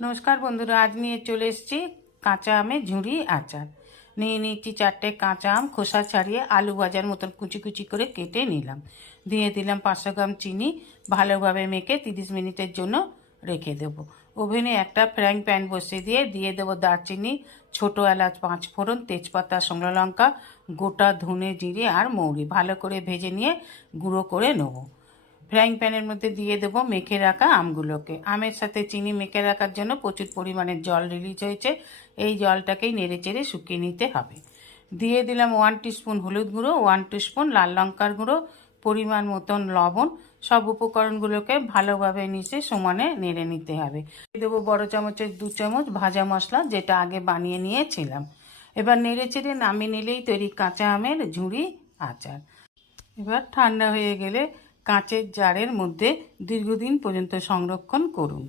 নমস্কার বন্ধুরা, আজ নিয়ে চলে এসেছি কাঁচা আমের ঝুড়ি আচার। নিয়ে নিচ্ছি 4টে কাঁচা আম, খোসা ছাড়িয়ে আলু ভাজার মতন কুচি কুচি করে কেটে নিলাম। দিয়ে দিলাম 500 গ্রাম চিনি, ভালোভাবে মেখে 30 মিনিটের জন্য রেখে দেবো। ওভেনে একটা ফ্রাইং প্যান বসিয়ে দিয়ে দেবো দারচিনি, ছোটো এলাচ, 5 ফোড়ন, তেজপাতা, শুকনো লঙ্কা, গোটা ধনে, জিরে আর মৌরি ভালো করে ভেজে নিয়ে গুঁড়ো করে নেবো। ফ্রাইং প্যানের মধ্যে দিয়ে দেবো মেখে রাখা আমগুলোকে। আমের সাথে চিনি মেখে রাখার জন্য প্রচুর পরিমাণে জল রিলিজ হয়েছে, এই জলটাকেই নেড়ে চেড়ে শুকিয়ে নিতে হবে। দিয়ে দিলাম 1 টিস্পুন হলুদ গুঁড়ো, 1 টিস্পুন লাল লঙ্কার গুঁড়ো, পরিমাণ মতন লবণ। সব উপকরণগুলোকে ভালোভাবে মিশিয়ে সমানে নেড়ে নিতে হবে। দিয়ে দেবো বড় চামচের 2 চামচ ভাজা মশলা, যেটা আগে বানিয়ে নিয়েছিলাম। এবার নেড়ে চেড়ে নামিয়ে নিলেই তৈরি কাঁচা আমের ঝুড়ি আচার। এবার ঠান্ডা হয়ে গেলে কাঁচের জারের মধ্যে দীর্ঘদিন পর্যন্ত সংরক্ষণ করুন।